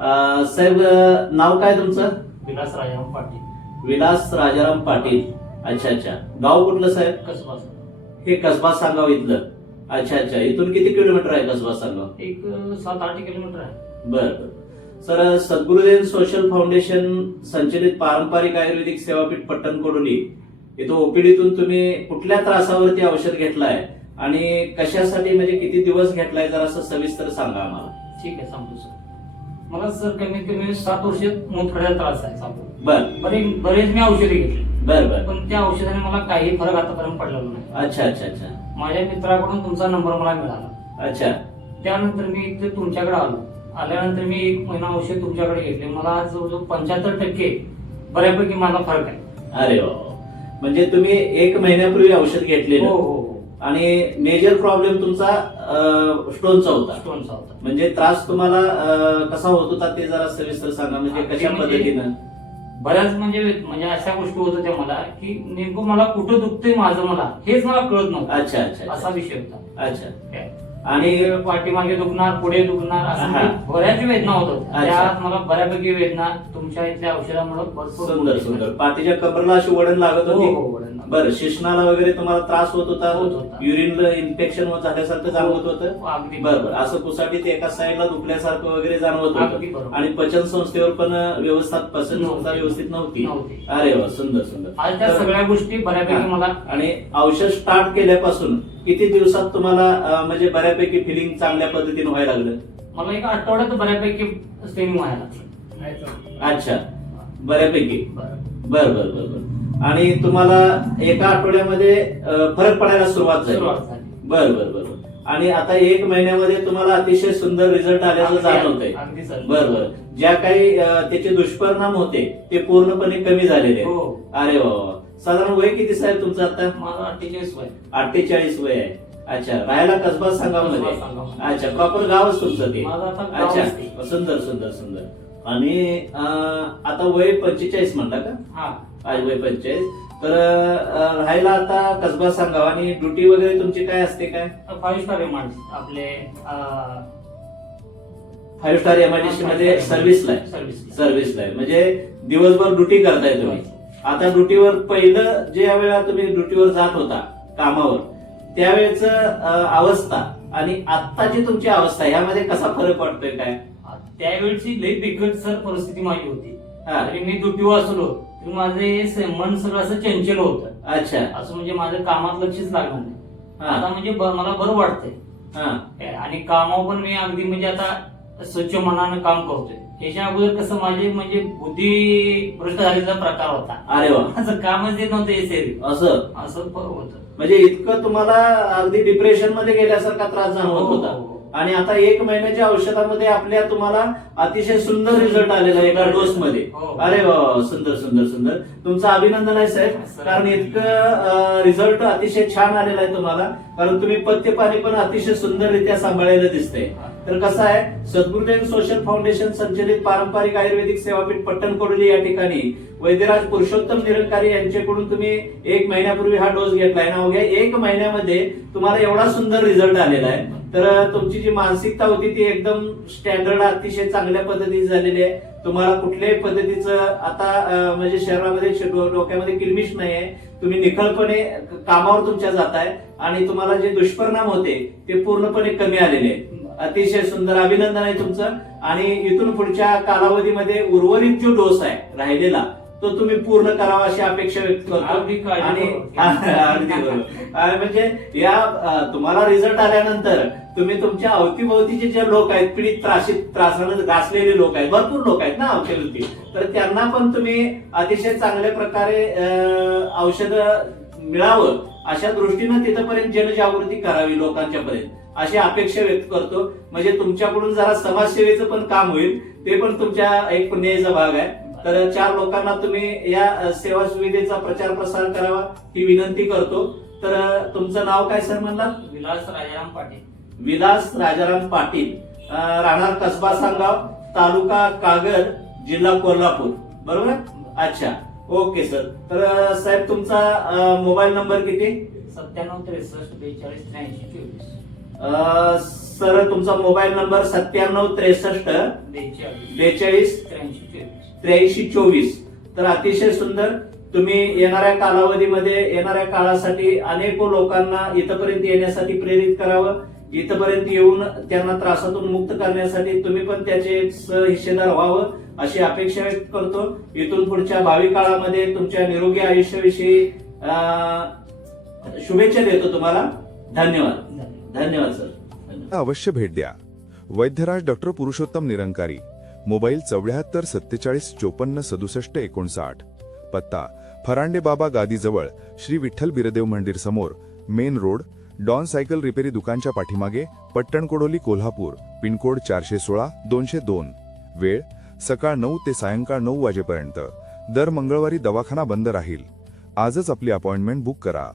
साहेब नाव काय तुमचं? विलास राजाराम पाटील. विलास राजाराम पाटील. अच्छा अच्छा. गाव कुठलं साहेब? कसबा हे कसबा सांगाव इथलं. अच्छा अच्छा. इथून किती किलोमीटर आहे कसबा सांगाव? एक सात आठ किलोमीटर आहे. बर बर. सर सद्गुरुदेव सोशल फाउंडेशन संचलित पारंपरिक आयुर्वेदिक सेवापीठ पट्टण कोडोली इथं ओपीडीतून तुम्ही कुठल्या त्रासावरती औषध घेतलाय? आणि कशासाठी म्हणजे किती दिवस घेतलाय? जरा असं सविस्तर सांगा आम्हाला. ठीक आहे सांगतो सर. मला सर कमीत कमी सात वर्ष मोठ्या त्रास आहे बर. बरे बरेच मी औषधे घेतली. बर बर. पण त्या औषधाने मला काही फरक आतापर्यंत पडलेला नाही. अच्छा अच्छा अच्छा. माझ्या मित्राकडून तुमचा नंबर मला मिळाला. अच्छा. त्यानंतर मी इथे तुमच्याकडे आलो. आल्यानंतर मी एक महिना औषध तुमच्याकडे घेतले. मला आज जवळजवळ पंच्याहत्तर टक्के बऱ्यापैकी माझा फरक आहे. अरे. म्हणजे तुम्ही एक महिन्यापूर्वी औषध घेतलेलं. हो हो. आणि मेजर प्रॉब्लेम तुमचा स्टोनचा होता. स्टोनचा होता. म्हणजे त्रास तुम्हाला कसा होत होता ते जरा सविस्तर सांगा. म्हणजे कशा म्हणजे- पद्धतीनं? बऱ्याच म्हणजे म्हणजे अशा गोष्टी होत होत्या मला की नेमकं मला कुठं दुखतंय माझं मला हेच मला कळत नव्हतं. अच्छा अच्छा असा विषय होता. अच्छा. आणि पाठीमागे दुखणार पुढे दुखणार असं हा. बऱ्याच वेदना होत अच्छा. त्यात मला बऱ्यापैकी वेदना तुमच्या इथल्या औषधामुळे भरपूर सुंदर सुंदर पाठीच्या कमरला अशी वडण लागत हो, होती हो, वळण. बरं शिश्नाला वगैरे तुम्हाला त्रास होत होता होत होता. युरिन इन्फेक्शन झाल्यासारखं जाणवत होतं हो, अगदी बरं बरं असं कुसाटीत एका साईडला दुखल्यासारखं वगैरे जाणवत अगदी होतं बरोबर. आणि पचन संस्थेवर पण व्यवस्था पचन संस्था नव्हती. व्यवस्थित नव्हती नव्हती. अरे वा सुंदर सुंदर आज त्या तर- सगळ्या गोष्टी बऱ्यापैकी हा. मला आणि औषध स्टार्ट केल्यापासून किती दिवसात तुम्हाला म्हणजे बऱ्यापैकी फिलिंग चांगल्या पद्धतीने व्हायला लागलं मला एक आठवड्यात बऱ्यापैकी स्विमिंग व्हायला लागलं. अच्छा बऱ्यापैकी बरं. बर बर बर आणि तुम्हाला एका आठवड्यामध्ये फरक पडायला सुरुवात झाली बर बर बर. आणि आता एक महिन्यामध्ये तुम्हाला अतिशय सुंदर रिझल्ट आल्याचं अगदी सर. बर बर ज्या काही त्याचे दुष्परिणाम होते ते पूर्णपणे कमी झालेले. हो अरे वा. साधारण वय किती साहेब तुमचं आता? माझं अठ्ठेचाळीस वय. अठ्ठेचाळीस वय आहे. अच्छा राहायला कसबा सांगामध्ये कसबा. अच्छा प्रॉपर गावच तुमचं ते. माझं आता गाव अच्छा. सुंदर सुंदर सुंदर. आणि अं, आता वय पंचेचाळीस म्हणता का? हा. आज वय पंचेचाळीस. तर अं, राहायला आता कसबा सांगाव आणि ड्युटी वगैरे तुमची काय असते काय? फाईव्ह स्टार रिमांड आपले फाईव्ह स्टार एमआयडीसी मध्ये सर्व्हिसला सर्व्हिस सर्व्हिसला म्हणजे दिवसभर ड्युटी करताय तुम्ही. आता ड्युटीवर पहिलं ज्या वेळा तुम्ही ड्युटीवर जात होता कामावर त्यावेळेच अवस्था आणि आत्ताची तुमची अवस्था यामध्ये कसा फरक वाटतोय काय? त्यावेळची लई बिकट सर परिस्थिती माझी होती. हा. तरी मी ड्युटीवर असलो तरी माझे मन सगळं असं चंचल होतं. अच्छा. असं म्हणजे माझं कामात लक्षच लागलं नाही. आता म्हणजे मला बरं वाटतंय. हा आणि कामावर पण मी अगदी म्हणजे आता स्वच्छ मनानं काम करतोय. याच्या अगोदर कसं माझे म्हणजे बुद्धी भ्रष्ट झालेला प्रकार होता. अरे वा. असं कामच देत नव्हतं हे सेरी असं? असं होतं. म्हणजे इतकं तुम्हाला अगदी डिप्रेशनमध्ये गेल्यासारखा त्रास जाणवत हो, होता. हो, हो. आणि आता एक महिन्याच्या औषधामध्ये आपल्या तुम्हाला अतिशय सुंदर रिझल्ट आलेला आहे एका डोस मध्ये. हो. अरे वा सुंदर सुंदर सुंदर. तुमचं अभिनंदन आहे साहेब. सर. कारण इतकं रिझल्ट अतिशय छान आलेला आहे तुम्हाला. कारण तुम्ही पथ्य पाणी पण अतिशय सुंदररित्या सांभाळायला दिसतंय. तर कसं आहे? सद्गुरुदेव सोशल फाउंडेशन संचलित पारंपरिक आयुर्वेदिक सेवापीठ पट्टण कोडली या ठिकाणी वैद्यराज पुरुषोत्तम निरंकारी यांच्याकडून तुम्ही एक महिन्यापूर्वी हा डोस घेतलाय ना अवघ्या एक महिन्यामध्ये तुम्हाला एवढा सुंदर रिझल्ट आलेला आहे. तर तुमची जी मानसिकता होती ती एकदम स्टँडर्ड अतिशय चांगल्या पद्धतीने झालेली आहे. तुम्हाला कुठल्याही पद्धतीचं आता म्हणजे शरीरामध्ये श- डो- डोक्यामध्ये किलमिश नाहीये. तुम्ही निखळपणे कामावर तुमच्या जाताय आणि तुम्हाला जे दुष्परिणाम होते ते पूर्णपणे कमी आलेले आहेत. अतिशय सुंदर अभिनंदन आहे तुमचं. आणि इथून पुढच्या कालावधीमध्ये उर्वरित जो डोस आहे राहिलेला तो तुम्ही पूर्ण करावा अशी अपेक्षा व्यक्त करतो. आणि म्हणजे या तुम्हाला रिझल्ट आल्यानंतर तुम्ही तुमच्या अवतीभोवतीचे जे लोक आहेत पीडित त्रासित त्रासानं गासलेले लोक आहेत भरपूर लोक आहेत ना अवतीभोवती तर त्यांना पण तुम्ही अतिशय चांगल्या प्रकारे औषध मिळावं अशा दृष्टीनं तिथपर्यंत जनजागृती करावी लोकांच्या पर्यंत अशी अपेक्षा व्यक्त करतो. म्हणजे तुमच्याकडून जरा समाजसेवेचं पण काम होईल ते पण तुमच्या एक पुण्याचा भाग आहे. तर चार लोकांना तुम्ही या सेवा सुविधेचा प्रचार प्रसार करावा ही विनंती करतो. तर तुमचं नाव काय सर म्हणला विलास राजाराम पाटील. विलास राजाराम पाटील राहणार कसबा सांगाव तालुका कागल जिल्हा कोल्हापूर. बरोबर? अच्छा. Okay sir. तर साहेब तुमचा मोबाईल नंबर किती? सत्त्याण्णव त्रेसष्ट बेचाळीस त्र्याऐंशी चोवीस. अं, सर तुमचा मोबाईल नंबर सत्त्याण्णव त्रेसष्ट बेचाळीस. त्र्याऐंशी चोवीस. तर अतिशय सुंदर. तुम्ही येणाऱ्या कालावधीमध्ये येणाऱ्या काळासाठी अनेक लोकांना इथपर्यंत येण्यासाठी प्रेरित करावं. इथपर्यंत येऊन त्यांना त्रासातून मुक्त करण्यासाठी तुम्ही पण त्याचे हिस्सेदार व्हावं अशी अपेक्षा व्यक्त करतो. इथून पुढच्या भावी काळामध्ये तुमच्या निरोगी आयुष्याविषयी शुभेच्छा देतो तुम्हाला. धन्यवाद. धन्यवाद. सर. अवश्य भेट द्या. वैद्यराज डॉक्टर पुरुषोत्तम निरंकारी. मोबाईल चौऱ्याहत्तर सत्तेचाळीस चोपन्न सदुसष्ट एकोणसाठ. पत्ता फरांडे बाबा गादीजवळ श्री विठ्ठल बिरदेव मंदिर समोर मेन रोड डॉन सायकल रिपेरी दुकानच्या पाठीमागे पट्टणकोडोली कोल्हापूर पिनकोड चारशे सोळा दोनशे दोन. वेळ सकाळ नऊ ते सायंकाळ नऊ वाजेपर्यंत. दर मंगळवारी दवाखाना बंद राहील. आजच आपली अपॉइंटमेंट बुक करा.